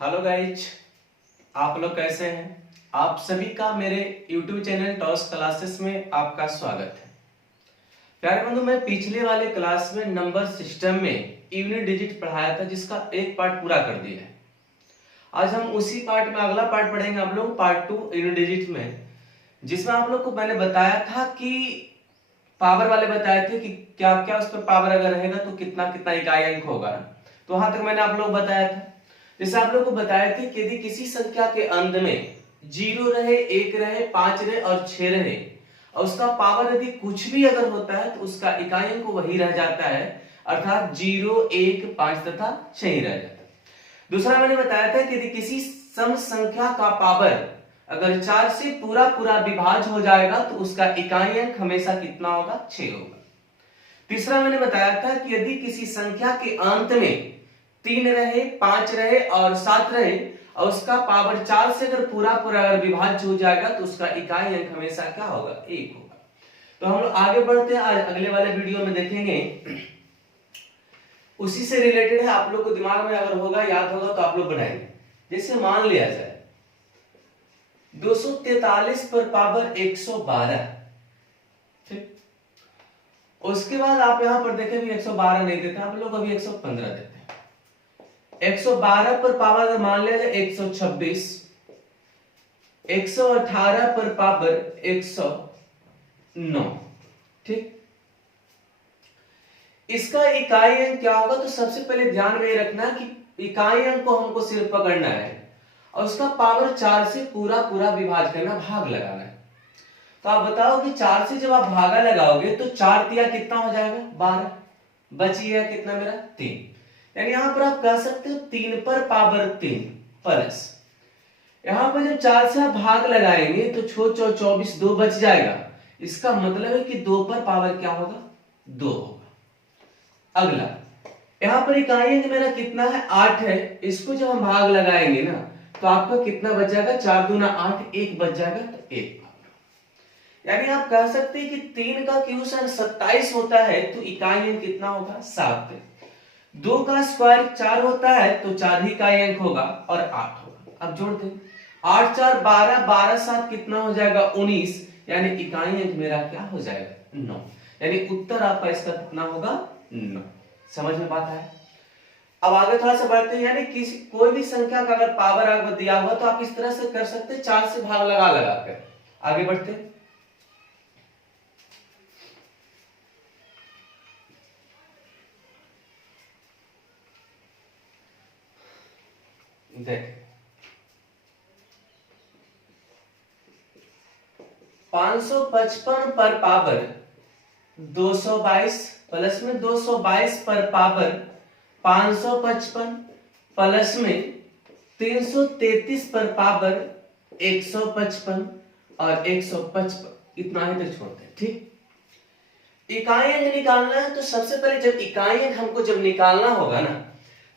Hello guys, आप लोग कैसे हैं। आप सभी का मेरे YouTube चैनल टॉस क्लासेस में आपका स्वागत है। प्यारे बंधु, मैं पिछले वाले क्लास में नंबर सिस्टम में यूनिट डिजिट पढ़ाया था, जिसका एक पार्ट पूरा कर दिया है। आज हम उसी पार्ट में अगला पार्ट पढ़ेंगे आप लोग, पार्ट 2 यूनिट डिजिट में, जिसमें आप लोग को मैंने बताया था कि पावर वाले बताए थे कि क्या क्या उस पर पावर अगर रहेगा तो कितना कितना इकाई अंक होगा। तो वहां तक मैंने आप लोग बताया था। जैसे आप लोग को बताया था कि यदि किसी संख्या के अंत में 0 रहे, 1 रहे, 5 रहे और 6 रहे और उसका पावर यदि कुछ भी अगर होता है तो उसका इकाई अंक वही रह जाता है, अर्थात 0, 1, 5 तथा 6 ही रह जाता है। दूसरा मैंने बताया था कि यदि किसी सम संख्या का पावर अगर 4 से पूरा पूरा विभाज्य हो जाएगा तो उसका इकाई अंक हमेशा कितना होगा, 6 होगा। तीसरा मैंने बताया था कि यदि किसी संख्या के अंत में 3 रहे, 5 रहे और 7 रहे और उसका पावर 4 से अगर पूरा पूरा अगर विभाज्य हो जाएगा तो उसका इकाई अंक हमेशा क्या होगा, 1 होगा। तो हम लोग आगे बढ़ते हैं, आज अगले वाले वीडियो में देखेंगे। उसी से रिलेटेड है, आप लोग को दिमाग में अगर होगा, याद होगा तो आप लोग बनाएंगे। जैसे मान लिया जाए 243 पर पावर 112, ठीक। उसके बाद आप यहां पर देखें भी 112 नहीं देते, आप लोग अभी 115 देते हैं। 112 पर पावर मान लिया जाए 126, 118 पर पावर 109, ठीक। इसका इकाई अंक क्या होगा, तो सबसे पहले ध्यान में रखना कि इकाई अंक को हमको सिर्फ पकड़ना है और उसका पावर 4 से पूरा पूरा विभाज्य करना, भाग लगाना है। तो आप बताओ कि 4 से जब आप भागा लगाओगे तो 4 तिया कितना हो जाएगा, 12, बचिएगा कितना मेरा, 3। यानी यहां पर आप कह सकते हो 3 पर पावर 3 प्लस, यहां पर जब 4 से आप भाग लगाएंगे तो 24, 2 बच जाएगा। इसका मतलब है कि 2 पर पावर क्या होगा, 2 होगा। अगला यहां पर इकाई अंक मेरा कितना है, 8 है। इसको जब हम भाग लगाएंगे ना तो आपका कितना बच जाएगा, 4 दूना 8, 1 बच जाएगा तो 1। यानी आप कह सकते हैं कि 3 का क्यूब 27 होता है तो इकाई अंक कितना होगा, 7। 2 का स्क्वायर 4 होता है तो 4 ही इकाई अंक होगा और 8 होगा। अब जोड़ दें, 8 4 12, 12 7 कितना हो जाएगा, 19। यानी इकाई अंक मेरा क्या हो जाएगा, 9। यानी उत्तर आपका इसका कितना होगा, 9। समझ में बात है। अब आगे थोड़ा सा बढ़ते हैं। यानी किसी कोई भी संख्या का अगर पावर आपको दिया हुआ तो आप इस तरह से कर सकते हैं, 4 से भाग लगा लगा कर। आगे बढ़ते हैं। देख 555 पर पावर 222 प्लस में 222 पर पावर 555 प्लस में 333 पर पावर 155 और 155, इतना ही तक छोड़ते हैं, ठीक। इकाई अंक निकालना है तो सबसे पहले जब इकाई अंक हमको जब निकालना होगा ना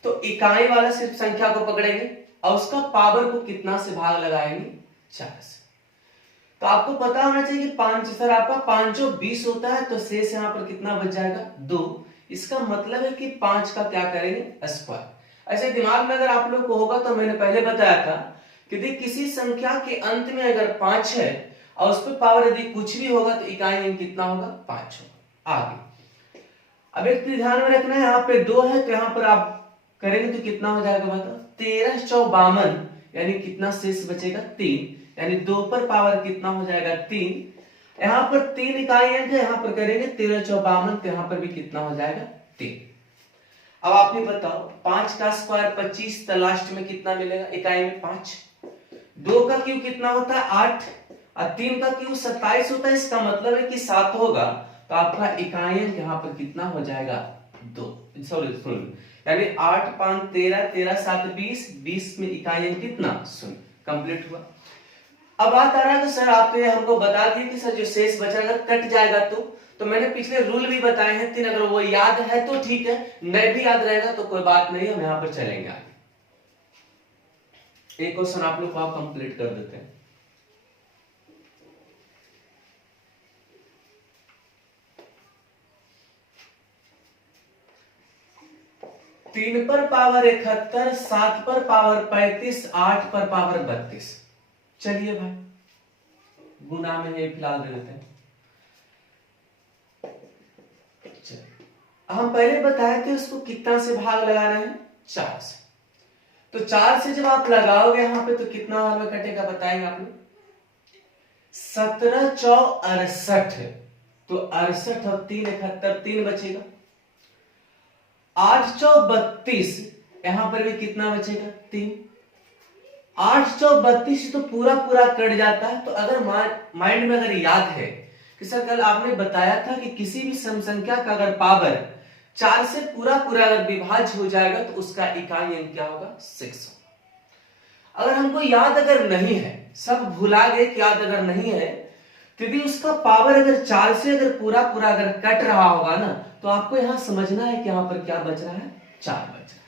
तो इकाई वाला सिर्फ संख्या को पकड़ेंगे और उसका पावर को कितना से भाग लगाएंगे, 4 से। तो आपको पता होना चाहिए कि 5 सर आपका 5 जो 20 होता है तो शेष यहां पर कितना बच जाएगा, 2। इसका मतलब है कि 5 का क्या करेंगे, स्क्वायर। ऐसे दिमाग में अगर आप लोग को होगा तो मैंने पहले बताया था कि यदि किसी संख्या के अंत में अगर 5 है और उस पर पावर यदि कुछ भी होगा तो इकाई अंक कितना होगा, 5 होगा। आगे अब एक चीज ध्यान में रखना है, यहाँ पे 2 है तो यहाँ पर आप करेंगे तो कितना हो जाएगा, बताओ 13 चौ 52, यानी कितना शेष बचेगा, 3। यानी 2 पर पावर कितना हो जाएगा, 3। यहां पर 3 इकाई अंक है, यहां पर करेंगे 13 चौ 52, तो यहां पर भी कितना हो जाएगा, 3। अब आप ही बताओ 5 का स्क्वायर 25, तो लास्ट में कितना मिलेगा, इकाई में 5। 2 का क्यूब कितना होता है, 8 और 3 का क्यूब 27 होता है। इसका मतलब है कि 7 होगा तो आपका इकाई अंक यहां पर कितना हो जाएगा, 2। सॉरी, यानी 8 5 13, 13 7 20, 20 में इकाई अंक कितना, 0। कंप्लीट हुआ। अब बात आ रहा है कि सर आपने हमको बता दिया कि सर जो शेष बचा अगर कट जाएगा तो मैंने पिछले रूल भी बताए हैं 3, अगर वो याद है तो ठीक है, नहीं भी याद रहेगा तो कोई बात नहीं, हम यहां पर चलेंगे आगे। एक क्वेश्चन आप लोग को आप कंप्लीट कर देते हैं। 3 पर पावर 71, 7 पर पावर 35, 8 पर पावर 32। चलिए भाई गुना में है फिलहाल दे देते हैं। हम पहले बताए थे उसको कितना से भाग लगाना है, 4 से। तो 4 से जब आप लगाओगे यहां पे तो कितना हमें कटेगा बताएंगे आप लोग। 17 चौ 68, तो 68 और 3 71, 3 बचेगा। 8 चौ 32, यहां पर भी कितना बचेगा, 3। 8 चौ 32 तो पूरा पूरा कट जाता है। तो अगर माइंड में अगर याद है कि सर कल आपने बताया था कि किसी भी सम संख्या का अगर पावर 4 से पूरा पूरा अगर विभाज्य हो जाएगा तो उसका इकाई अंक क्या होगा, 6 होगा। अगर हमको याद अगर नहीं है, सब भुला गए कि याद अगर नहीं है, तो भी उसका पावर अगर 4 से अगर पूरा पूरा अगर कट रहा होगा ना, तो आपको यहां समझना है कि यहां पर क्या बच रहा है, 4 बच रहा है।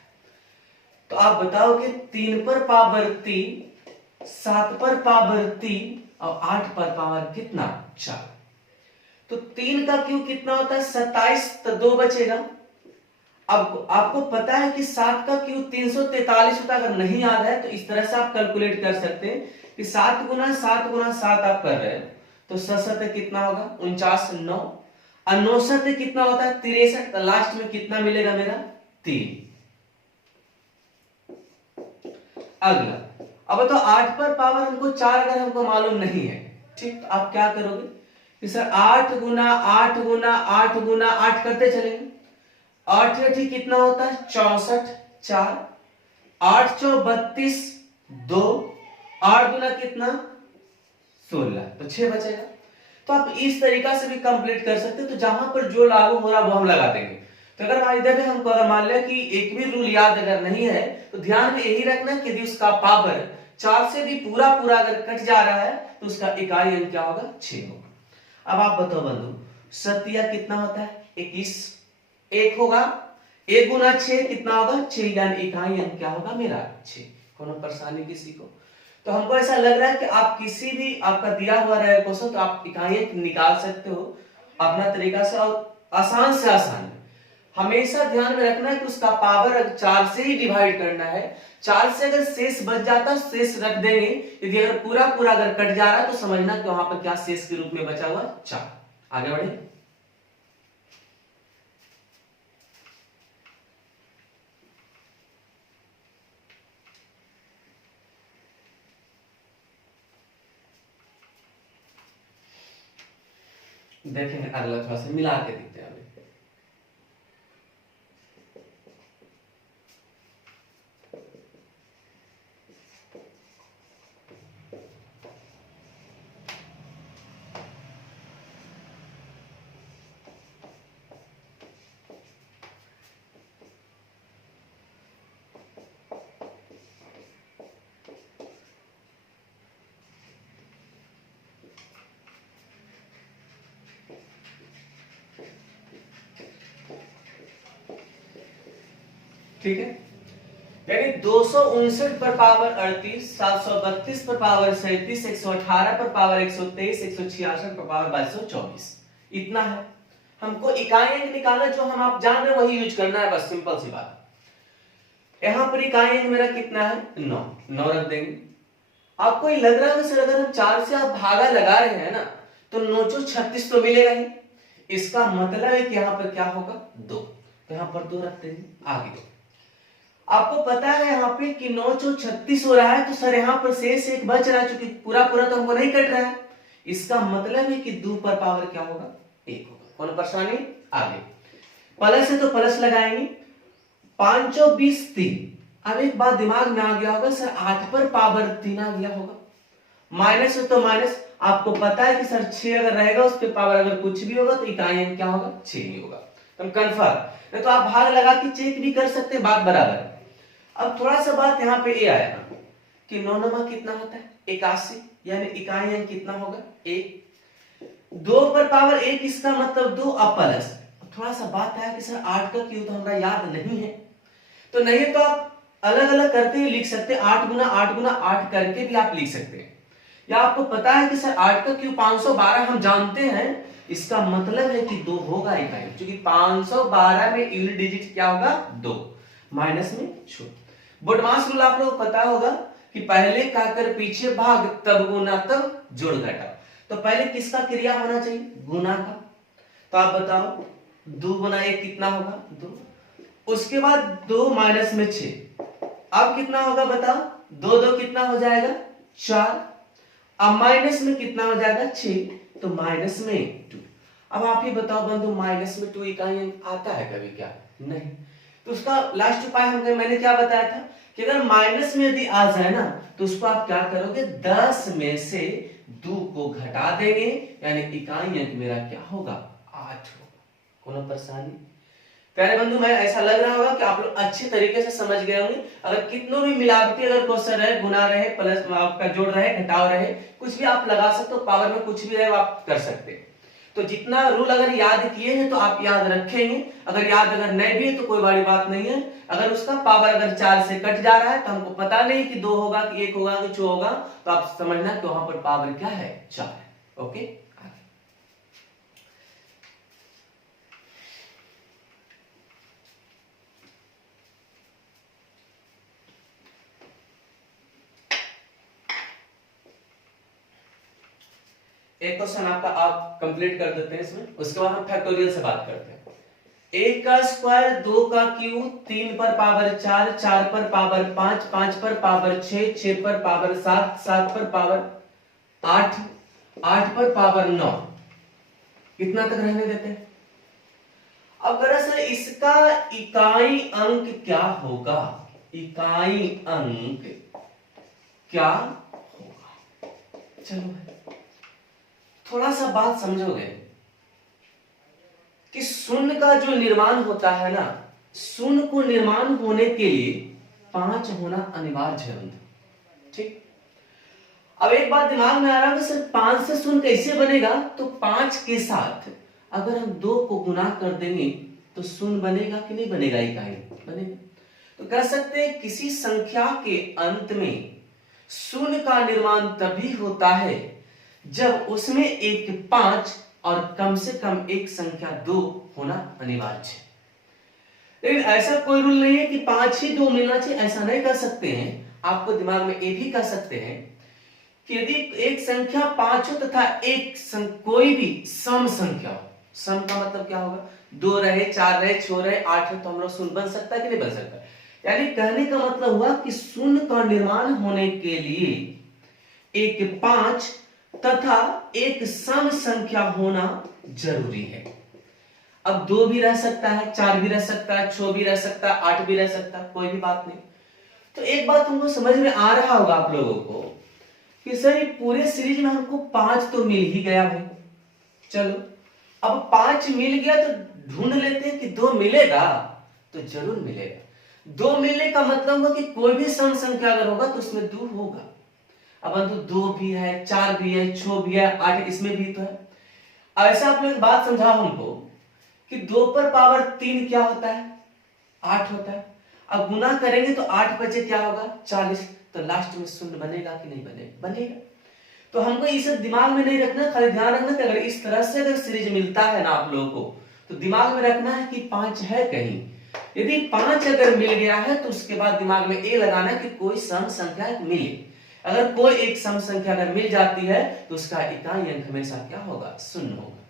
तो आप बताओ कि 3 पर पावर 3, 7 पर पावर 3 और 8 पर पावर कितना, 4। तो 3 का क्यू कितना होता है, 27, तो 2 बचेगा। अब आपको पता है कि 7 का क्यू 343 होता है। अगर नहीं याद है तो इस तरह से आप कैलकुलेट कर सकते हैं कि 7 गुना 7 गुना 7 आप कर रहे हैं तो 7 कितना होगा, 49, 9 और 9 से कितना होता है, 63। तो लास्ट में कितना मिलेगा मेरा, 3। अगला, अब तो 8 पर पावर हमको 4 अगर हमको मालूम नहीं है, ठीक, तो आप क्या करोगे कि सर 8 गुना 8 गुना 8 गुना 8 करते चलेंगे। 8 ठीक कितना होता है, 64, 4। 8 चौ 32, 2। 8 गुना कितना, 16, तो 6 बचेगा। तो आप इस तरीका से भी कंप्लीट कर सकते हैं। तो जहां पर जो लागू हो रहा है वो हम लगा देंगे। तो अगर मान इधर हमको अगर मान लिया कि एक भी रूल याद अगर नहीं है तो ध्यान में यही रखना कि यदि उसका पावर 4 से भी पूरा पूरा अगर कट जा रहा है तो उसका इकाई अंक क्या होगा, 6 होगा। अब आप बताओ बंधु, सत्या कितना होता है, 21, 1 होगा। 1 गुना 6 कितना होगा, 6, यानी इकाई अंक क्या होगा मेरा, 6। कोनो परेशानी किसी को? तो हमको ऐसा लग रहा है कि आप किसी भी आपका दिया हुआ रहे क्वेश्चन तो आप इकाई अंक निकाल सकते हो अपना तरीका से, और आसान से आसान। हमेशा ध्यान में रखना है कि उसका पावर 4 से ही डिवाइड करना है। 4 से अगर शेष बच जाता है शेष रख देंगे, यदि अगर पूरा पूरा अगर कट जा रहा है तो समझना कि वहां पर क्या शेष के रूप में बचा हुआ, 4। आगे बढ़े। देखेंगे अगला, थोड़ा सा मिला के देखते हैं अभी। ठीक है, यानी 259 पर पावर 38, 732 पर पावर 37, 118 पर पावर 123, 166 पर पावर 2224, इतना है। हमको इकाई अंक निकालना, जो हम आप जान रहे हैं वही यूज करना है, बस सिंपल सी बात। यहां पर इकाई अंक मेरा कितना है, 9, 9 रख देंगे। आपको ये लग रहा है सर अगर हम 4 से आप भागा लगा रहे हैं ना तो 9 चौ 36 तो मिलेगा ही। इसका मतलब है कि यहां पर क्या होगा, 2, तो यहां पर 2 रखते हैं। आगे आपको पता है यहाँ पे कि 9 चौ 36 हो रहा है, तो सर यहाँ पर शेष 1 बच रहा है, क्योंकि पूरा पूरा तो हमको नहीं कट रहा है। इसका मतलब है कि 2 पर पावर क्या होगा, 1 होगा। कौन परेशानी? आगे प्लस है तो प्लस लगाएंगे। 5 चौ 20, 3। अब एक बात दिमाग में आ गया होगा, सर 8 पर पावर 3 आ गया होगा। माइनस है तो माइनस, आपको पता है कि सर 6 अगर रहेगा उस पर पावर अगर कुछ भी होगा तो इकाई अंक क्या होगा, 6 ही होगा। तो कंफर्म, तो आप भाग लगा के चेक भी कर सकते हैं, बात बराबर है। अब थोड़ा सा बात यहाँ पे ये आएगा कि 9 नमा कितना होता है, 81, यानी इकाई अंक कितना होगा, 1। 2 पर पावर 1 इसका मतलब 2 अब प्लस। थोड़ा सा बात है कि सर 8 का क्यू तो हमारा याद नहीं है, तो नहीं तो आप अलग अलग करके ही लिख सकते हैं। 8 गुना 8 गुना 8 करके भी आप लिख सकते हैं। या आपको पता है कि सर 8 का क्यू 512 हम जानते हैं, इसका मतलब है कि 2 होगा इकाई, क्योंकि 512 में यूनिट डिजिट क्या होगा, 2। माइनस में छोड़। बोडमास रूल आप लोग पता होगा कि पहले का कर पीछे भाग तब गुना तब जोड़ घटा। तो पहले किसका क्रिया होना चाहिए? गुना का। तो आप बताओ 2 गुना 1 कितना होगा? 2। उसके बाद 2 माइनस में 6, अब कितना होगा बताओ? 2 2 कितना हो जाएगा? 4। अब माइनस में कितना हो जाएगा? 6, तो माइनस में 2। अब आप ही बताओ बंधु, माइनस में 2 इकाई अंक आता है कभी क्या? नहीं। तो उसका लास्ट उपाय मैंने क्या बताया था कि अगर माइनस में यदि आ जाए ना तो उसको आप क्या करोगे? 10 में से 2 को घटा देंगे, यानी इकाई अंक मेरा क्या होगा? 8 होगा। कोनो परेशानी? प्यारे बंधु, मैं ऐसा लग रहा होगा कि आप लोग अच्छी तरीके से समझ गए होंगे। अगर कितनों भी मिलावटी अगर क्वेश्चन रहे, गुना रहे, प्लस आपका जोड़ रहे, घटाव रहे, कुछ भी आप लगा सकते हो, पावर में कुछ भी रहे आप कर सकते हैं। तो जितना रूल अगर याद किए हैं तो आप याद रखेंगे, अगर नहीं भी है तो कोई बड़ी बात नहीं है। अगर उसका पावर अगर 4 से कट जा रहा है तो हमको पता नहीं कि 2 होगा कि 1 होगा कि 2 होगा, तो आप समझना कि वहां पर पावर क्या है? 4 है। ओके, एक क्वेश्चन आपका आप कंप्लीट कर देते हैं इसमें, उसके बाद हम फैक्टोरियल से बात करते हैं। 1 का स्क्वायर, 2 का क्यूब, 3 पर पावर 4, 4 पर पावर 5, 5 पर पावर 6, 6 पर पावर 7, 7 पर पावर 8, 8 पर पावर 9, कितना तक रहने देते हैं? अब दरअसल इसका इकाई अंक क्या होगा? इकाई अंक क्या होगा? चलो थोड़ा सा बात समझोगे कि शून्य का जो निर्माण होता है ना, शून्य को निर्माण होने के लिए 5 होना अनिवार्य है। ठीक, अब एक बात दिमाग में आ रहा है कि सर 5 से शून्य कैसे बनेगा? तो 5 के साथ अगर हम 2 को गुना कर देंगे तो शून्य बनेगा कि नहीं बनेगा? इकाई बनेगा। तो कह सकते हैं किसी संख्या के अंत में शून्य का निर्माण तभी होता है जब उसमें एक 5 और कम से कम एक संख्या 2 होना अनिवार्य है। लेकिन ऐसा कोई रूल नहीं है कि 5 ही 2 मिलना चाहिए, ऐसा नहीं कर सकते हैं। आपको दिमाग में ये भी कर सकते हैं कि यदि एक संख्या 5 हो तथा कोई भी सम संख्या हो, सम का मतलब क्या होगा? 2 रहे, 4 रहे, 6 रहे, 8 है, तो हम लोग शून्य बन सकता है कि नहीं बन सकता? यानी कहने का मतलब हुआ कि शून्य का निर्माण होने के लिए एक 5 तथा एक सम संख्या होना जरूरी है। अब 2 भी रह सकता है, 4 भी रह सकता है, 6 भी रह सकता है, 8 भी रह सकता है, कोई भी बात नहीं। तो एक बात तुमको समझ में आ रहा होगा आप लोगों को कि सर ये पूरे सीरीज में हमको 5 तो मिल ही गया भाई। चलो अब 5 मिल गया तो ढूंढ लेते हैं कि 2 मिलेगा? तो जरूर मिलेगा। 2 मिलने का मतलब होगा कि कोई भी सम संख्या अगर होगा तो उसमें 2 होगा। अब 2 भी है, 4 भी है, 6 भी है, 8 इसमें भी तो है। ऐसा आप लोग बात समझाओ हमको कि 2 पर पावर 3 क्या होता है? 8 होता है। अब गुना करेंगे तो 8 बचे क्या होगा? 40। तो लास्ट में शून्य बनेगा कि नहीं बनेगा? बनेगा। तो हमको ये सब दिमाग में नहीं रखना, खाली ध्यान रखना कि अगर इस तरह से अगर सीरीज मिलता है ना आप लोगों को, तो दिमाग में रखना है कि 5 है कहीं। यदि 5 अगर मिल गया है तो उसके बाद दिमाग में ये लगाना है कि कोई सम संख्या मिले। अगर कोई एक सम संख्या अगर मिल जाती है तो उसका इकाई अंक हमेशा क्या होगा? शून्य होगा।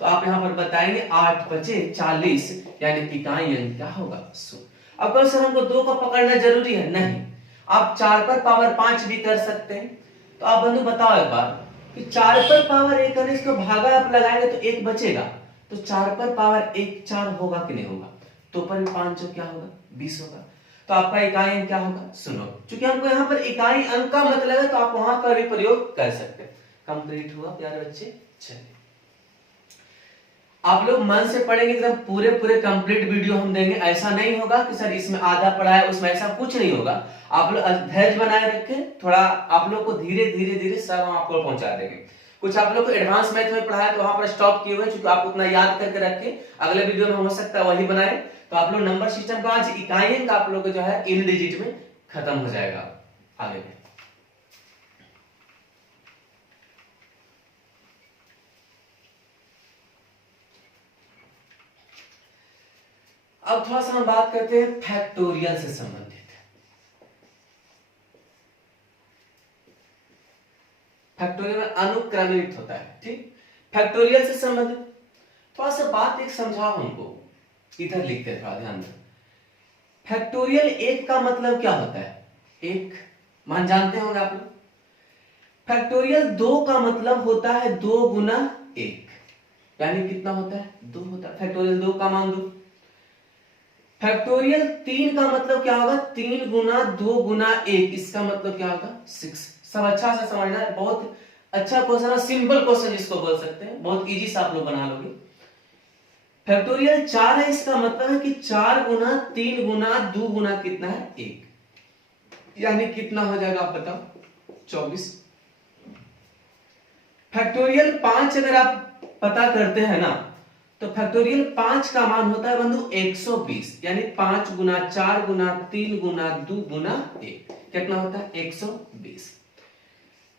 तो आप यहां पर बताएंगे 8 बचे 40, यानी इकाई अंक क्या होगा? शून्य। अब कल सर हमको 2 को पकड़ना जरूरी है? नहीं, आप 4 पर पावर 5 भी कर सकते हैं। तो आप बंधु बताओ एक बार कि 4 पर पावर 1 है, इसको भागा आप लगाएंगे तो 1 बचेगा। तो 4 पर पावर 1 4 होगा कि नहीं होगा? तो पर 5 क्या होगा? 20 होगा। तो आपका इकाई अंक क्या होगा? सुनो, क्योंकि हमको यहाँ पर इकाई अंक का मतलब है तो आप वहां का भी प्रयोग कर सकते हैं। कंप्लीट हुआ प्यारे बच्चे? चलिए आप लोग मन से पढ़ेंगे एकदम पूरे पूरे कंप्लीट वीडियो हम देंगे। ऐसा नहीं होगा कि सर इसमें आधा पढ़ा है उसमें, ऐसा कुछ नहीं होगा। आप लोग धैर्य बनाए रखें, थोड़ा आप लोग को धीरे धीरे धीरे सब हम आपको पहुंचा देंगे। कुछ आप लोग को एडवांस मैथ में पढ़ाया तो वहां पर स्टॉप किए हुए, क्योंकि आप उतना याद करके रखें, अगले वीडियो में हो सकता है वही बनाए। तो आप लोग नंबर सिस्टम का आज इकाई अंक आप लोग जो है इन डिजिट में खत्म हो जाएगा आगे में। अब थोड़ा सा हम बात करते हैं फैक्टोरियल से संबंधित। फैक्टोरियल में अनुक्रमित होता है, ठीक। फैक्टोरियल से संबंधित थोड़ा सा बात एक समझाओ हमको, इधर लिखते हैं, थोड़ा ध्यान दो। फैक्टोरियल एक का मतलब क्या होता है? एक मान जानते होंगे आप लोग। फैक्टोरियल दो का मतलब होता है 2 गुना 1, यानी कितना होता है? 2 होता है। फैक्टोरियल 2 का मान 2। फैक्टोरियल 3 का मतलब क्या होगा? 3 गुना 2 गुना 1, इसका मतलब क्या होगा? 6। सब अच्छा से समझना है, बहुत अच्छा क्वेश्चन है, सिंपल क्वेश्चन जिसको बोल सकते हैं, बहुत इजी से आप लोग बना लोगे। फैक्टोरियल 4 है, इसका मतलब है कि 4 गुना 3 गुना 2 गुना कितना है? 1, यानी कितना हो जाएगा आप बताओ? 24। फैक्टोरियल 5 अगर आप पता करते हैं ना, तो फैक्टोरियल 5 का मान होता है बंधु 120, यानी 5 गुना 4 गुना 3 गुना 2 गुना 1, कितना होता है? 120।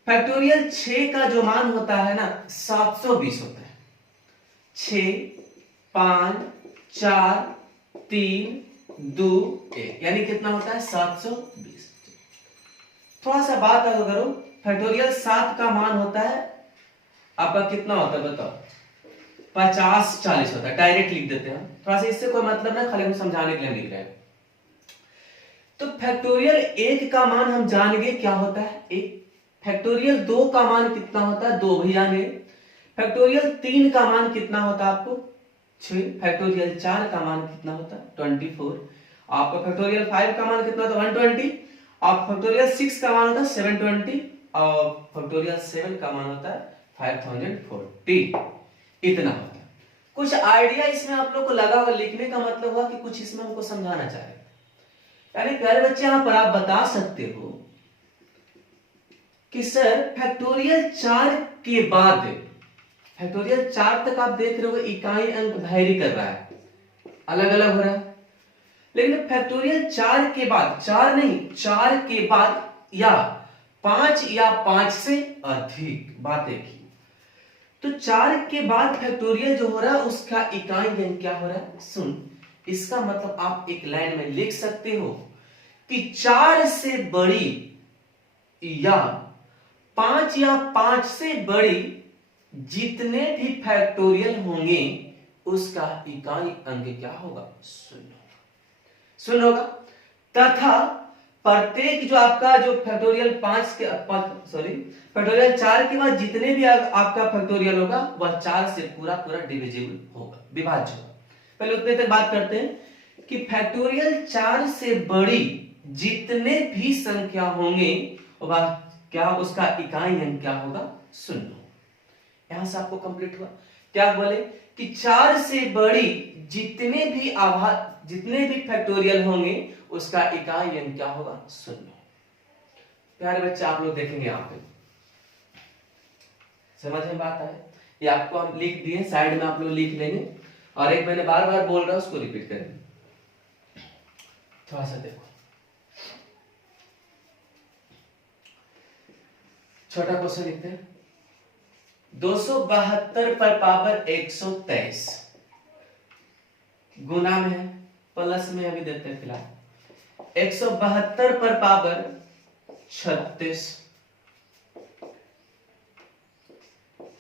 फैक्टोरियल 6 का जो मान होता है ना 720 होता है। 6 5 4 3 2 1, यानी कितना होता है? 720। थोड़ा सा बात अगर करो, फैक्टोरियल 7 का मान होता है आपका कितना होता है बताओ? 50 40 होता है। डायरेक्ट लिख देते हैं, थोड़ा सा इससे कोई मतलब ना, खाली हम समझाने के लिए लिख रहे हैं। तो फैक्टोरियल 1 का मान हम जान गए क्या होता है? 1। फैक्टोरियल 2 का मान कितना होता है? 2 भी जान गए। फैक्टोरियल 3 का मान कितना होता है आपको? 6। फैक्टोरियल 4 का मान कितना होता है? 24। आपका फैक्टोरियल 5 का मान कितना होता है? 120। और फैक्टोरियल 6 का मान होता है 720, और फैक्टोरियल 7 का मान होता है 5040। इतना होता है। कुछ आइडिया इसमें आप लोग को लगा होगा, लिखने का मतलब हुआ कि कुछ इसमें हमको समझाना चाह रहे हैं। यानी प्यारे बच्चे, यहां पर आप बता सकते हो कि सर फैक्टोरियल 4 के बाद, फैक्टोरियल 4 तक आप देख रहे हो इकाई अंक वैरी कर रहा है, अलग अलग हो रहा है। लेकिन फैक्टोरियल 4 के बाद, 4 नहीं 4 के बाद या 5 या 5 से अधिक, बात एक ही। तो 4 के बाद फैक्टोरियल जो हो रहा है उसका इकाई अंक क्या हो रहा है? सुन, इसका मतलब आप एक लाइन में लिख सकते हो कि 4 से बड़ी या 5 या 5 से बड़ी जितने भी फैक्टोरियल होंगे उसका इकाई अंक क्या होगा? शून्य होगा। शून्य होगा। तथा प्रत्येक जो आपका जो फैक्टोरियल 5 के फैक्टोरियल 4 के बाद जितने भी आपका फैक्टोरियल होगा वह 4 से पूरा पूरा डिविजिबल होगा, विभाज्य होगा। पहले उतने तक बात करते हैं कि फैक्टोरियल 4 से बड़ी जितने भी संख्या होंगे वह क्या, उसका इकाई अंक क्या होगा? शून्य। यहां से आपको कंप्लीट हुआ। क्या बोले कि 4 से बड़ी जितने भी फैक्टोरियल होंगे उसका इकाई अंक क्या होगा? शून्य। प्यारे बच्चे, आप लोग देखेंगे यहां पे, समझ में बात आए? ये आपको हम लिख दिए, साइड में आप लोग लिख लेंगे, और एक मैंने बार बार बोल रहा हूं उसको रिपीट करेंगे। थोड़ा सा देखो, छोटा क्वेश्चन लिखते हैं। 272 पर पावर 123 गुना में है, प्लस में अभी देते हैं फिलहाल। 172 पर पावर 36,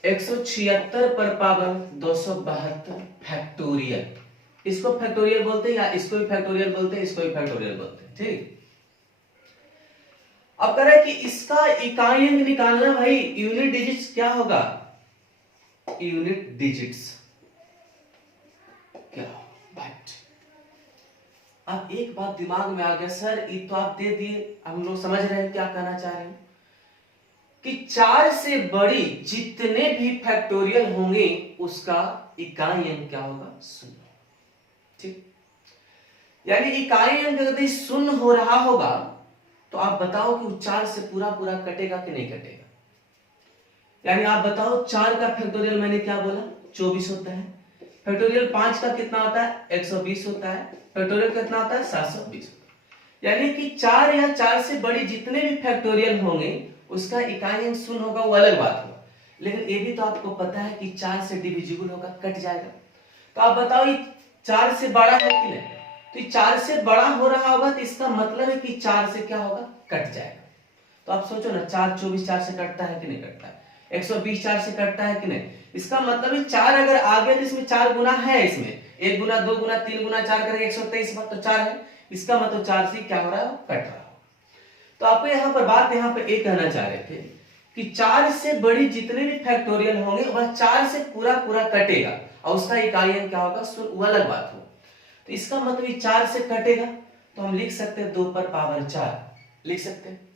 176 पर पावर 272 फैक्टोरियल। इसको फैक्टोरियल बोलते हैं, या इसको भी फैक्टोरियल बोलते हैं, इसको भी फैक्टोरियल बोलते हैं, ठीक। अब कह रहा है कि इसका इकाई अंक निकालना, भाई यूनिट डिजिट्स क्या होगा? यूनिट डिजिट्स क्या? राइट। अब एक बात दिमाग में आ गया, सर ये तो आप दे दिए, हम लोग समझ रहे हैं क्या कहना चाह रहे हैं कि 4 से बड़ी जितने भी फैक्टोरियल होंगे उसका इकाई अंक क्या होगा? शून्य। ठीक, यानी इकाई अंक यदि शून्य हो रहा होगा तो आप बताओ कि 4 से पूरा पूरा कटेगा कि नहीं कटेगा? यानी आप बताओ, 4 का फैक्टोरियल मैंने क्या बोला? 24 होता है। फैक्टोरियल 5 का कितना होता है? 120 होता है। फैक्टोरियल कितना होता है? 720। यानी कि 4 या 4 से बड़ी जितने भी फैक्टोरियल होंगे उसका इकाई अंक शून्य होगा, वो अलग बात होगा। लेकिन ये भी तो आपको पता है कि 4 से डिविजिबल होगा, कट जाएगा। तो आप बताओ ये 4 से बड़ा है कि नहीं? तो 4 से बड़ा हो रहा होगा तो इसका मतलब है कि 4 से क्या होगा, कट जाएगा। तो आप सोचो ना, 4 24 4 से कटता है कि नहीं कटता है, 120 4 से कटता है कि नहीं। इसका मतलब है 4 अगर आ गया तो इसमें 4 गुना है, इसमें 1 गुना 2 गुना 3 गुना 4 करेंगे 123 बार तो 4 है। इसका मतलब 4 से क्या हो रहा है, कट रहा हो। तो आपको यहाँ पर बात यहाँ पर एक कहना चाह रहे थे कि 4 से बड़ी जितने भी फैक्टोरियल होंगे वह 4 से पूरा पूरा कटेगा और उसका इकाई अंक क्या होगा, वो अलग बात हो। तो इसका मतलब 4 से कटेगा तो हम लिख सकते हैं 2 पर पावर 4 लिख सकते हैं।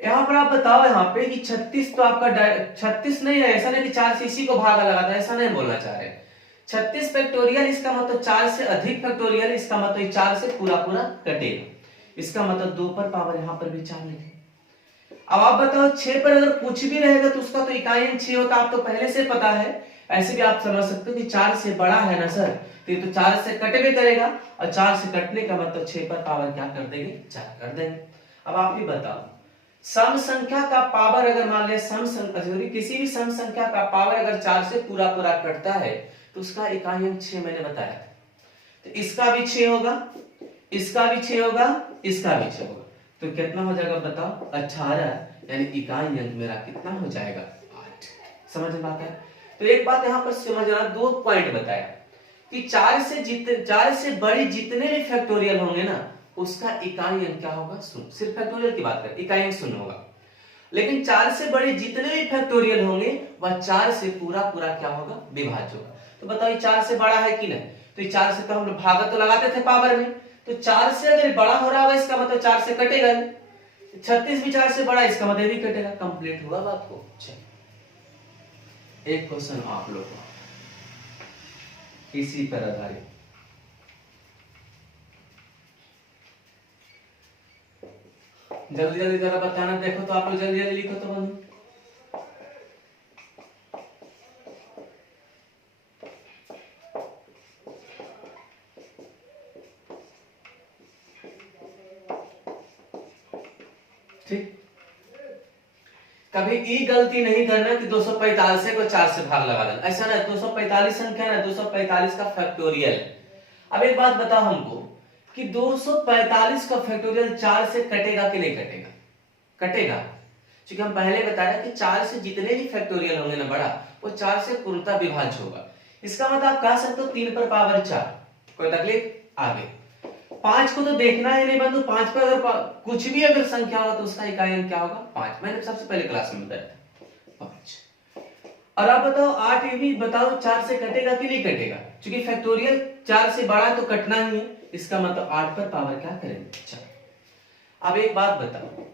यहां पर आप बताओ यहाँ पे कि 36 तो आपका 36 नहीं है, ऐसा नहीं कि 4 से इसी को भागा लगा था, ऐसा नहीं बोलना चाह रहे। 36 फैक्टोरियल इसका मतलब 4 से अधिक फैक्टोरियल, इसका मतलब 4 से पूरा पूरा कटेगा। इसका मतलब 2 पर पावर यहाँ पर भी 4 लिखे। अब आप बताओ 6 पर अगर कुछ भी रहेगा तो उसका तो इकाई अंक 6 होता, आप तो पहले से पता है। ऐसे भी आप समझ सकते हो कि 4 से बड़ा है ना सर, तो ये तो 4 से कटे भी करेगा और 4 से कटने का मतलब 6 पर पावर क्या कर देंगे, 4 कर देंगे। अब आप ही बताओ सम संख्या का पावर अगर मान ले सम संख्या, किसी भी सम संख्या का पावर अगर 4 से पूरा पूरा कटता है तो उसका इकाई अंक 6 मैंने बताया था। तो इसका भी 6 होगा, इसका भी 6 होगा, इसका भी 6 होगा, तो कितना हो जाएगा बताओ, 18, यानी इकाई अंक मेरा कितना हो जाएगा, 8। समझ में आता है। तो एक बात यहाँ पर समझना, 2 पॉइंट बताया कि 4 से बड़ी जितने भी फैक्टोरियल होंगे ना उसका इकाई अंक क्या होगा, शून्य। सिर्फ फैक्टोरियल की बात करें, इकाई अंक शून्य होगा। लेकिन 4 से बड़े जितने भी फैक्टोरियल होंगे वह 4 से पूरा पूरा क्या होगा, विभाज्य होगा। तो बताओ 4 से बड़ा है कि नहीं, तो 4 से तो हम लोग भागा तो लगाते थे पावर में, तो 4 से अगर बड़ा हो रहा होगा इसका मतलब 4 से कटेगा। 36 भी 4 से बड़ा, इसका मतलब भी कटेगा। कंप्लीट हुआ बात को। एक क्वेश्चन आप लोग को इसी पर आधारित, जल्दी जल्दी जरा बताना, देखो तो आप लोग जल्दी जल्दी लिखो तो बंधु। ठीक, कभी ई गलती नहीं करना कि 245 को 4 से भाग लगा देना, ऐसा ना। 245 संख्या ना, 245 का फैक्टोरियल। अब एक बात बताओ हमको कि 245 का फैक्टोरियल 4 से कटेगा कि नहीं कटेगा, कटेगा। क्योंकि हम पहले बताया कि 4 से जितने भी फैक्टोरियल होंगे ना बड़ा, वो 4 से पूर्णतः विभाज्य होगा। इसका मतलब आप कह सकते हो 3 पर पावर 4, कोई तकलीफ। आगे 5 को तो देखना ही नहीं बंधु, 5 पर अगर कुछ भी अगर संख्या हो तो उसका इकाई अंक क्या होगा, 5। मैंने सबसे पहले क्लास में बताया था 5। और आप बताओ 8, ये भी बताओ 4 से कटेगा कि नहीं कटेगा, क्योंकि फैक्टोरियल 4 से बड़ा तो कटना ही है। इसका मतलब 8 पर पावर क्या करेंगे, 4। अब एक बात बताओ,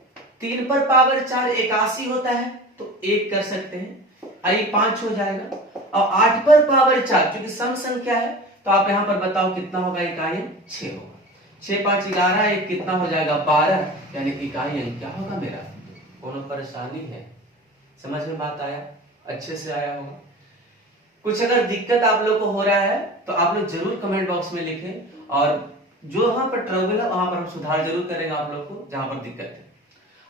3 पर पावर 4 81 होता है तो 1 कर सकते हैं, आई 5 हो जाएगा। और 8 पर पावर 4 क्योंकि सम संख्या है तो आप यहां पर बताओ कितना होगा, इकाई 6 होगा। 6 5 11, एक कितना हो जाएगा 12, यानी इकाई अंक क्या होगा मेरा। कोनो परेशानी है, समझ में बात आया, अच्छे से आया होगा। कुछ अगर दिक्कत आप लोग को हो रहा है तो आप लोग जरूर कमेंट बॉक्स में लिखें, और जो वहां पर ट्रबल है वहां पर हम सुधार जरूर करेंगे आप लोग को जहां पर दिक्कत है।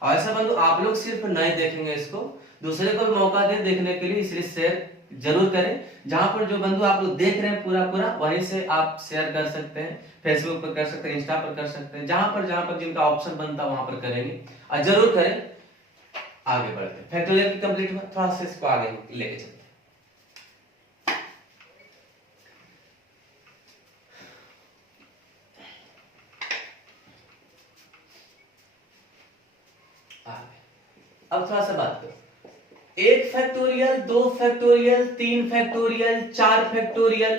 और ऐसा बंधु आप लोग सिर्फ नए देखेंगे इसको, दूसरे को भी मौका दे देखने के लिए, इसलिए शेयर जरूर करें। जहां पर जो बंधु आप लोग देख रहे हैं पूरा पूरा, वहीं से आप शेयर कर सकते हैं, फेसबुक पर कर सकते हैं, इंस्टा पर कर सकते हैं, जहां पर जिनका ऑप्शन बनता है वहां पर करेंगे। और जरूर करें। आगे बढ़ते हैं, फैक्टोरियल की कंप्लीट हुआ, थोड़ा सा इसको आगे लेके चलते हैं। अब थोड़ा सा बात करो, 1 factorial, 2 factorial, 3 factorial, 4 factorial,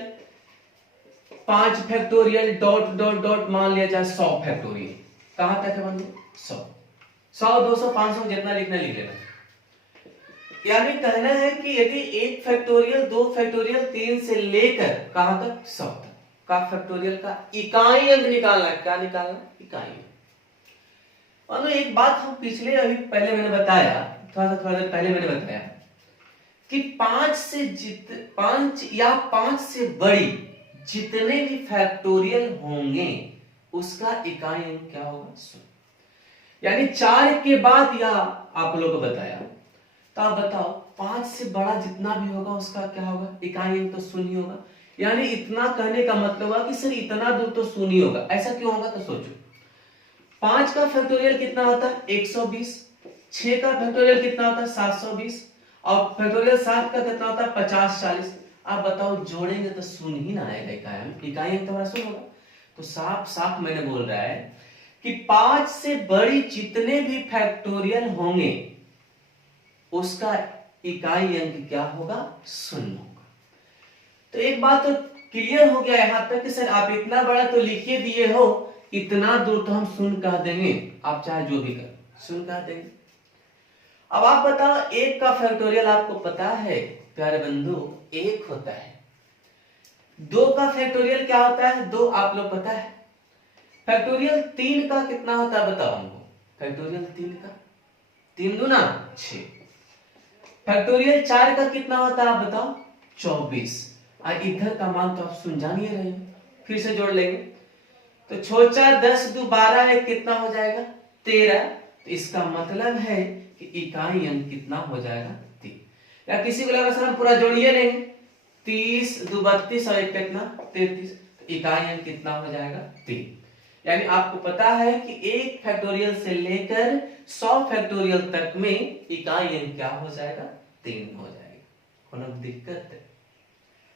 5 factorial, dot dot dot, मान लिया जाए 100 फैक्टोरियल। कहां तक है बंधु, 100, 200 500 जितना लिखना लिख लेना। यानी कहना है कि यदि 1 फैक्टोरियल, 2 फैक्टोरियल, 3 से लेकर कहां तक, 100 तक का फैक्टोरियल का इकाई अंक निकालना है। क्या निकालना, इकाई अंक। मानो एक बात हम पिछले अभी पहले मैंने बताया, थोड़ा देर पहले मैंने बताया कि 5 या 5 से बड़ी जितने भी फैक्टोरियल होंगे उसका इकाई अंक क्या होगा, 100। यानी 4 के बाद या आप लोगों को बताया, तो आप बताओ 5 से बड़ा जितना भी होगा उसका क्या होगा, इकाई अंक तो 0 होगा। यानी इतना कहने का मतलब हुआ कि सर इतना दूर तो शून्य ही होगा। ऐसा क्यों होगा तो सोचो, 5 का फैक्टोरियल कितना होता है 120, 6 का फैक्टोरियल कितना होता है 720 और फैक्टोरियल 7 का कितना होता है 50 40। आप बताओ जोड़ेंगे तो शून्य ही ना आएगा, इकाई अंक तुम्हारा शून्य होगा। तो साफ साफ मैंने बोल रहा है कि 5 से बड़ी जितने भी फैक्टोरियल होंगे उसका इकाई अंक क्या होगा शून्य होगा। तो एक बात तो क्लियर हो गया यहाँ तक कि सर आप इतना बड़ा तो लिखिए दिए हो, इतना दूर तो हम शून्य कह देंगे, आप चाहे जो भी कर शून्य कह देंगे। अब आप बताओ 1 का फैक्टोरियल आपको पता है प्यारे बंधु 1 होता है। 2 का फैक्टोरियल क्या होता है 2, आप लोग पता है। फैक्टोरियल 3 का कितना होता है बताओ हमको, फैक्टोरियल 3 का 3 दूना 6। फैक्टोरियल 4 का कितना होता है आप बताओ 24। इधर का मान तो आप सुन जान ही रहे हैं, फिर से जोड़ लेंगे तो 6 4 10 2 12 है, कितना हो जाएगा 13। तो इसका मतलब है कि इकाई अंक कितना हो जाएगा 3। या किसी को लगा सर हम पूरा जोड़िए लेंगे, 30 2 32 और एक कितना 33, तो इकाई अंक कितना हो जाएगा 3। यानी आपको पता है कि 1 फैक्टोरियल से लेकर 100 फैक्टोरियल तक में इकाई अंक क्या हो जाएगा 3 हो जाएगा। कोनो दिक्कत है?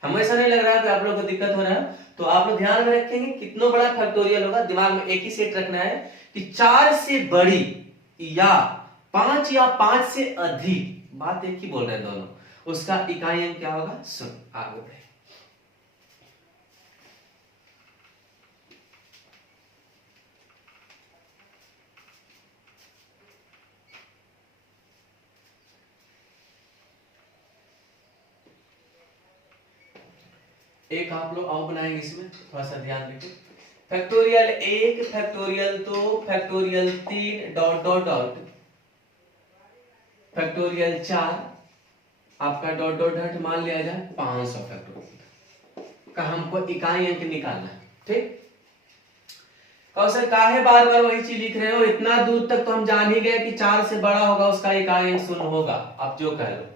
हमें ऐसा नहीं लग रहा कि आप लोगों को दिक्कत हो रहा है, तो आप लोग ध्यान में रखेंगे कितना बड़ा फैक्टोरियल होगा, दिमाग में एक ही सेट रखना है कि 4 से बड़ी या 5 या 5 से अधिक, बात एक ही बोल रहे हैं दोनों, उसका इकाई अंक क्या होगा शून्य। आगे बढ़े, एक आप लोग और बनाएंगे, इसमें थोड़ा सा ध्यान रखिए। Factorial 1 factorial 2 factorial 3 dot dot dot factorial 4 आपका डॉट डॉट डॉट मान लिया जाए 500 फैक्टोरियल का हमको इकाई अंक निकालना है। ठीक, और सर काहे बार बार वही चीज लिख रहे हो, इतना दूर तक तो हम जान ही गए कि 4 से बड़ा होगा उसका इकाई अंक शून्य होगा। आप जो कह लो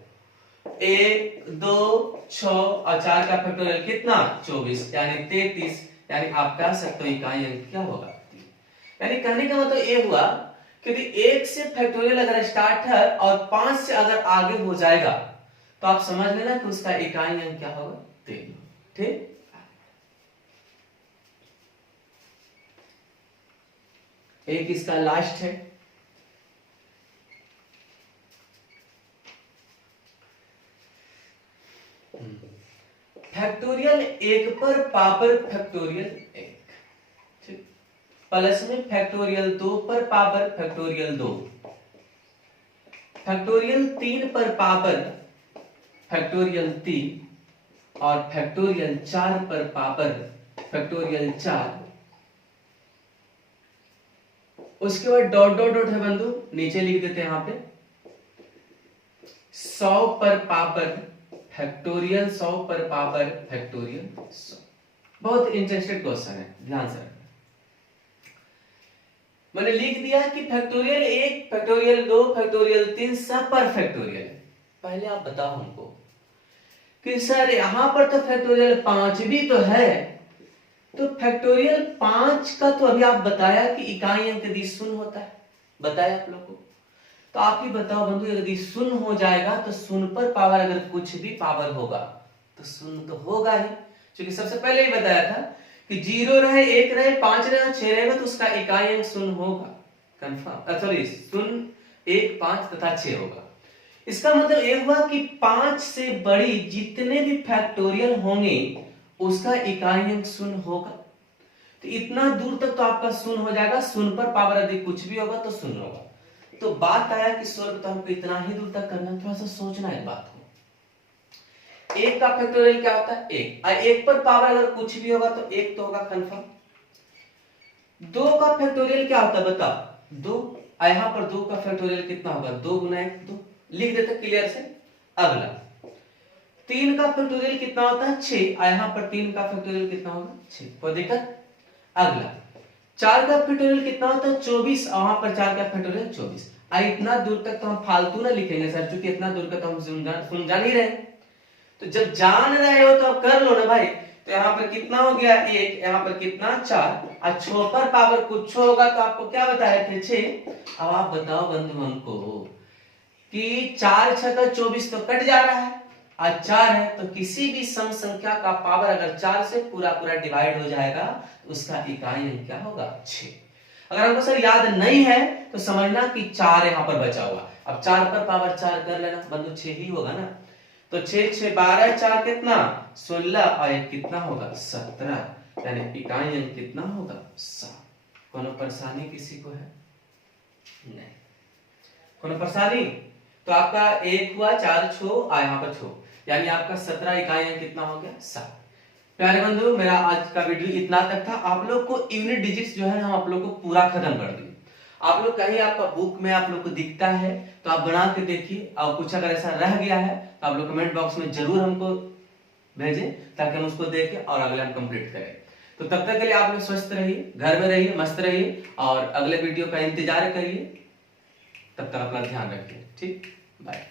1 2 6 और 4 का फैक्टोरियल कितना 24 यानी 33, यानी आप कह सकते हो इकाई अंक क्या होगा 3। यानी कहने का मतलब ये हुआ क्योंकि 1 से फैक्टोरियल अगर स्टार्ट है और 5 से अगर आगे हो जाएगा तो आप समझ लेना कि उसका इकाई अंक क्या होगा 3। ठीक, एक इसका लास्ट है, फैक्टोरियल 1 पर पावर फैक्टोरियल 1, ठीक, प्लस में फैक्टोरियल 2 पर पावर फैक्टोरियल 2, फैक्टोरियल 3 पर पावर फैक्टोरियल 3 और फैक्टोरियल 4 पर पावर फैक्टोरियल 4। उसके बाद डॉट डॉट डॉट है बंधु, नीचे लिख देते हैं यहां पे 100 पर पावर फैक्टोरियल 100 पर पावर फैक्टोरियल 100। बहुत इंटरेस्टेड क्वेश्चन है, ध्यान से रखना। मैंने लिख दिया कि फैक्टोरियल 1 फैक्टोरियल 2 फैक्टोरियल 3 सब पर फैक्टोरियल। पहले आप बताओ हमको कि सर यहां पर तो फैक्टोरियल 5 भी तो है, तो फैक्टोरियल 5 का तो अभी आप बताया कि इकाई अंक यदि शून्य होता है, बताया आप लोगों को। तो आप ही बताओ बंधु, यदि शून्य हो जाएगा तो शून्य पर पावर अगर कुछ भी पावर होगा तो शून्य तो होगा ही, क्योंकि सबसे पहले ही बताया था कि 0 रहे 1 रहे 5 रहे 6 रहेगा तो उसका इकाई अंक शून्य होगा, कंफर्म, सॉरी शून्य 1 5 तथा 6 होगा। इसका मतलब यह हुआ कि 5 से बड़ी जितने भी फैक्टोरियल होंगे उसका इकाई अंक शून्य होगा। तो इतना दूर तक तो आपका शून्य हो जाएगा, शून्य पर पावर यदि कुछ भी होगा तो शून्य होगा। तो बात आया कि स्वर्ग तो हमको इतना ही दूर तक करना, थोड़ा सा सोचना है बात को। 1 का फैक्टोरियल क्या होता है 1, और 1 पर पावर अगर कुछ भी होगा तो 1 तो होगा कंफर्म। 2 का फैक्टोरियल क्या होता है बताओ 2, यहां पर 2 का फैक्टोरियल कितना होगा 2 गुना 1 2, लिख देते क्लियर से। अगला 3 का फैक्टोरियल कितना होता है 6, यहां पर 3 का फैक्टोरियल कितना होगा 6, कोई दिक्कत। अगला 4 का फैक्टोरियल कितना होता है 24, वहां पर 4 का फैक्टोरियल 24। इतना दूर तक तो हम फालतू ना लिखेंगे सर, क्योंकि इतना दूर का तो हम सुन जान ही रहे। तो जब जान रहे हो तो अब कर लो ना भाई, तो यहाँ पर कितना हो गया 1, यहाँ पर कितना 4, और 6 पर पावर कुछ होगा तो आपको क्या बताए थे 6। अब आप बताओ बंधु हमको कि 4 6 का 24 तो कट जा रहा है, और 4 है तो किसी भी सम संख्या का पावर अगर 4 से पूरा पूरा डिवाइड हो जाएगा तो उसका इकाई अंक क्या होगा 6। अगर हमको सर याद नहीं है तो समझना कि 4 यहाँ पर बचा हुआ, अब 4 पर पावर 4 कर लेना बंधु 6 ही होगा ना, तो 6 6 12, 4 कितना 16, और 1 कितना होगा 17, यानी इकाई अंक कितना होगा 7। कोनो परेशानी किसी को है? नहीं। कोनो परेशानी? तो आपका 1 हुआ 4 6 यहाँ पर 6, यानी आपका 17 इकाई अंक कितना हो गया 7। प्यारे बंधु मेरा आज का वीडियो इतना तक था। आप लोग को यूनिट डिजिट्स जो है हम आप लोग को पूरा खत्म कर दिए। आप लोग कहीं आपका बुक में आप लोग को दिखता है तो आप बना के देखिए, और कुछ अगर ऐसा रह गया है तो आप लोग कमेंट बॉक्स में जरूर हमको भेजें ताकि हम उसको देखें और अगले हम कंप्लीट करें। तो तब तक के लिए आप लोग स्वस्थ रहिए, घर में रहिए, मस्त रहिए, और अगले वीडियो का इंतजार करिए। तब तक अपना ध्यान रखिए। ठीक, बाय।